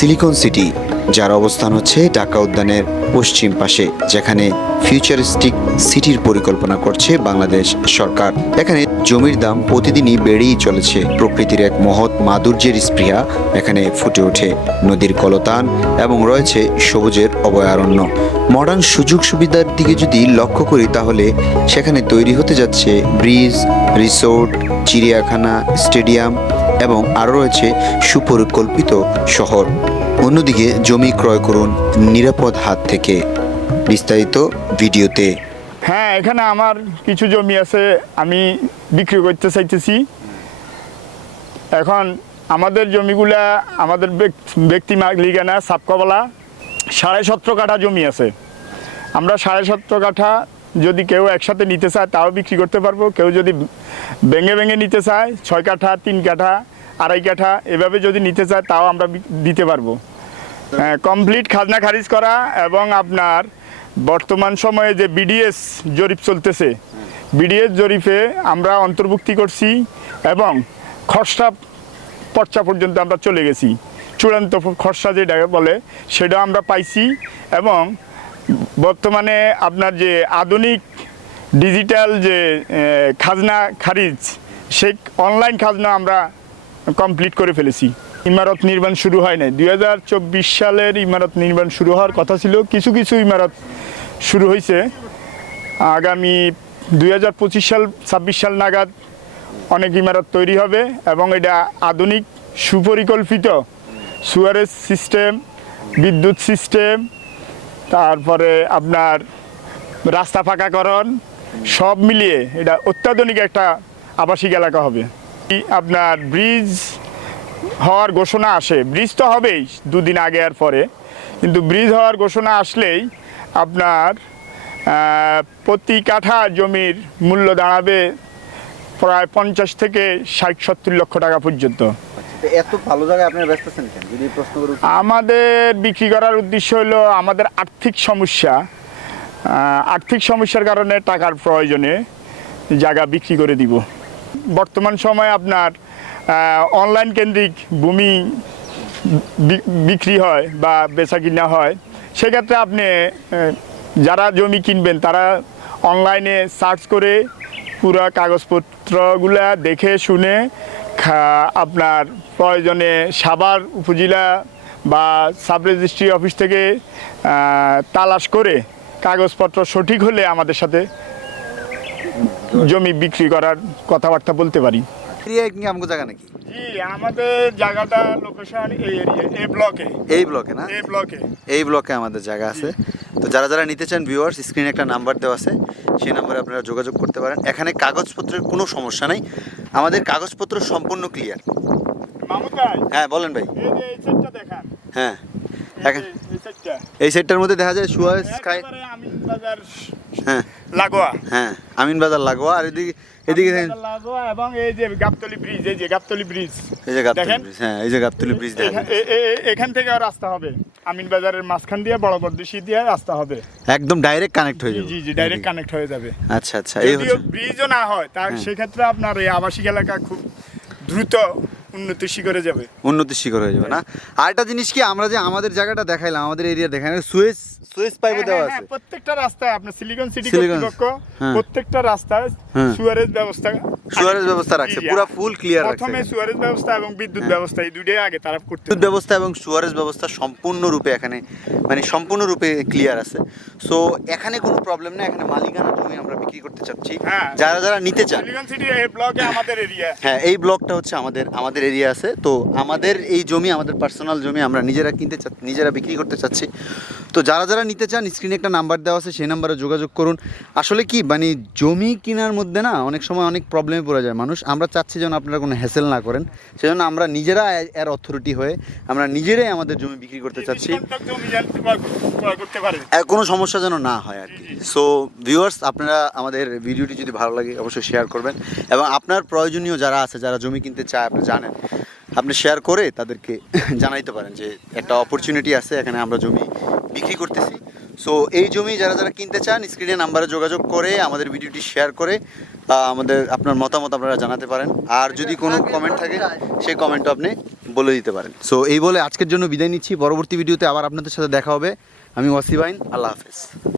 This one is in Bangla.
সিলিকন সিটি, যার অবস্থান হচ্ছে ঢাকা উদ্যানের পশ্চিম পাশে, যেখানে ফিউচারিস্টিক সিটির পরিকল্পনা করছে বাংলাদেশ সরকার। এখানে জমির দাম প্রতিদিনই বেড়েই চলেছে। প্রকৃতির এক মহৎ মাধুর্যের স্পৃহা এখানে ফুটে ওঠে। নদীর কলতান এবং রয়েছে সবুজের অভয়ারণ্য। মডার্ন সুযোগ সুবিধার দিকে যদি লক্ষ্য করি, তাহলে সেখানে তৈরি হতে যাচ্ছে ব্রিজ, রিসোর্ট, চিড়িয়াখানা, স্টেডিয়াম এবং আরও রয়েছে সুপরিকল্পিত শহর। অন্যদিকে জমি ক্রয় করুন নিরাপদ হাত থেকে। বিস্তারিত ভিডিওতে। হ্যাঁ, এখানে আমার কিছু জমি আছে, আমি বিক্রি করতে চাইতেছি। এখন আমাদের জমিগুলা আমাদের ব্যক্তি মালিকানা সাবকবলা 17.5 কাঠা জমি আছে। আমরা 17.5 কাঠা যদি কেউ একসাথে নিতে চায় তাও বিক্রি করতে পারবো। কেউ যদি ভেঙে ভেঙে নিতে চায় 6 কাঠা, 3 কাঠা, 2.5 কাঠা এভাবে যদি নিতে চায় তাও আমরা দিতে পারবো। কমপ্লিট খাজনা খারিজ করা এবং আপনার বর্তমান সময়ে যে বিডিএস জরিপ চলতেছে, বিডিএস জরিপে আমরা অন্তর্ভুক্তি করছি এবং খসড়া পর্চা পর্যন্ত আমরা চলে গেছি। চূড়ান্ত খসড়া যেটা বলে সেটা আমরা পাইছি এবং বর্তমানে আপনার যে আধুনিক ডিজিটাল যে খাজনা খারিজ, সেই অনলাইন খাজনা আমরা কমপ্লিট করে ফেলেছি। ইমারত নির্মাণ শুরু হয় নাই। 2024 সালের ইমারত নির্মাণ শুরু হওয়ার কথা ছিল। কিছু কিছু ইমারত শুরু হয়েছে। আগামী 2025 সাল 26 সাল নাগাদ অনেক ইমারত তৈরি হবে এবং এটা আধুনিক সুপরিকল্পিত সুয়ারেজ সিস্টেম, বিদ্যুৎ সিস্টেম, তারপরে আপনার রাস্তা পাকাকরণ সব মিলিয়ে এটা অত্যাধুনিক একটা আবাসিক এলাকা হবে। আপনার ব্রিজ হওয়ার ঘোষণা আসে, ব্রিজ তো হবেই 2 দিন আগে আর পরে, কিন্তু ব্রিজ হওয়ার ঘোষণা আসলেই আপনার প্রতি কাঠা জমির মূল্য দাঁড়াবে প্রায় 50 থেকে 60-70 লক্ষ টাকা পর্যন্ত। এত ভালো জায়গায় আপনারা ব্যস্ত আছেন কেন যদি প্রশ্ন করি? আমাদের বিক্রি করার উদ্দেশ্য হলো আমাদের আর্থিক সমস্যা। আর্থিক সমস্যার কারণে টাকার প্রয়োজনে জায়গা বিক্রি করে দিব। বর্তমান সময়ে আপনার অনলাইন কেন্দ্রিক ভূমি বিক্রি হয় বা বেচা কিনা হয়। সেক্ষেত্রে আপনি যারা জমি কিনবেন তারা অনলাইনে সার্চ করে পুরো কাগজপত্রগুলা দেখে শুনে আপনার প্রয়োজনে সাভার উপজেলা বা সাব রেজিস্ট্রি অফিস থেকে তালাশ করে কাগজপত্র সঠিক হলে আমাদের সাথে জমি বিক্রি করার কথাবার্তা বলতে পারি। আমাকে জায়গা নাকি? জি, আমাদের জায়গাটা লোকেশন এই এরিয়া, এই ব্লকে। এই ব্লকে না? এই ব্লকে আমাদের জায়গা আছে। তো যারা যারা নিতে চান ভিউয়ার্স, স্ক্রিনে একটা নাম্বার দেওয়া আছে, সেই নাম্বারে আপনারা যোগাযোগ করতে পারেন। এখানে কাগজপত্রের কোনো সমস্যা নাই, আমাদের কাগজপত্র সম্পূর্ণ ক্লিয়ার। মাহমুদ ভাই, হ্যাঁ বলেন ভাই। এই যে এই সেটটা দেখান। হ্যাঁ, এই সেটটা এই সেটটার মধ্যে দেখা যায় সুয়ারেজ স্কাই। একেবারে আমিন বাজার হ্যাঁ লাগোয়া। হ্যাঁ, আমিন বাজার লাগোয়া। আর এদিকে আমিন বাজার লাগোয়া এবং এই যে গাবতলী ব্রিজ, এই যে গাবতলী ব্রিজ, এই যে গাবতলী দেখেন? ব্রিজ। হ্যাঁ, এই যে গাবতলী ব্রিজ দেখেন। এখান থেকে রাস্তা হবে আমিন বাজারের মাঝখান দিয়ে বড় বর্দশী দিয়ে রাস্তা হবে, একদম ডাইরেক্ট কানেক্ট হয়ে যাবে। জি জি, ডাইরেক্ট কানেক্ট হয়ে যাবে। আচ্ছা আচ্ছা, এই যদিও হচ্ছে। ব্রিজও না হয় তার সেক্ষেত্রে আপনার এই আবাসিক এলাকা খুব দ্রুত উন্নতির শিখরে যাবে, উন্নতির শিখর হয়ে যাবে না? আর একটা জিনিস কি, আমরা যে আমাদের জায়গাটা দেখাইলাম, আমাদের এরিয়া দেখাইলাম, সুয়েজ পাইপও দেওয়া আছে। প্রত্যেকটা রাস্তায় আপনার সিলিকন সিটি সিলিকন, কর্তৃপক্ষ হ্যাঁ। প্রত্যেকটা রাস্তায় হ্যাঁ। সুয়ারেজ ব্যবস্থা রাখছে, পুরো ফুল ক্লিয়ার রাখছে। প্রথমে সুয়ারেজ ব্যবস্থা এবং বিদ্যুৎ ব্যবস্থা এই দুটোই আগে তারা করতে। বিদ্যুৎ ব্যবস্থা এবং সুয়ারেজ ব্যবস্থা সম্পূর্ণরূপে এখানে মানে সম্পূর্ণরূপে ক্লিয়ার আছে। সো এখানে কোনো প্রবলেম না। এখানে মালিকানা জমি আমরা বিক্রি করতে চাচ্ছি। হ্যাঁ। যারা যারা নিতে চান, সিলিকন সিটি এই ব্লকে আমাদের এরিয়া। হ্যাঁ, এই ব্লকটা হচ্ছে আমাদের এরিয়া আছে। তো আমাদের এই জমি, আমাদের পার্সোনাল জমি আমরা নিজেরা কিনতে চাচ্ছি, নিজেরা বিক্রি করতে চাচ্ছি। তো যারা যারা নিতে চান স্ক্রিনে একটা নাম্বার দেওয়া আছে, সেই নাম্বারে যোগাযোগ করুন। আসলে কি মানে জমি কেনার মধ্যে না অনেক সময় অনেক প্রবলেমে পড়ে যায় মানুষ। আমরা চাচ্ছি যেন আপনারা কোনো হ্যাসেল না করেন, সেজন্য আমরা নিজেরা এর অথরিটি হয়ে আমরা নিজেরাই আমাদের জমি বিক্রি করতে চাচ্ছি, কোনো সমস্যা যেন না হয় আর কি। সো ভিউয়ার্স, আপনারা আমাদের ভিডিওটি যদি ভালো লাগে অবশ্যই শেয়ার করবেন এবং আপনার প্রয়োজনীয় যারা আছে, যারা জমি কিনতে চায়, আপনি জানেন, আপনি শেয়ার করে তাদেরকে জানাইতে পারেন যে একটা অপরচুনিটি আছে, এখানে আমরা জমি বিক্রি করতেছি। সো এই জমি যারা যারা কিনতে চান স্ক্রিনে নাম্বারে যোগাযোগ করে আমাদের ভিডিওটি শেয়ার করে আপনার মতামত আপনারা জানাতে পারেন। আর যদি কোনো কমেন্ট থাকে সেই কমেন্টও আপনি বলে দিতে পারেন। সো এই বলে আজকের জন্য বিদায় নিচ্ছি, পরবর্তী ভিডিওতে আবার আপনাদের সাথে দেখা হবে। আমি ওয়াসিম আইন, আল্লাহ হাফেজ।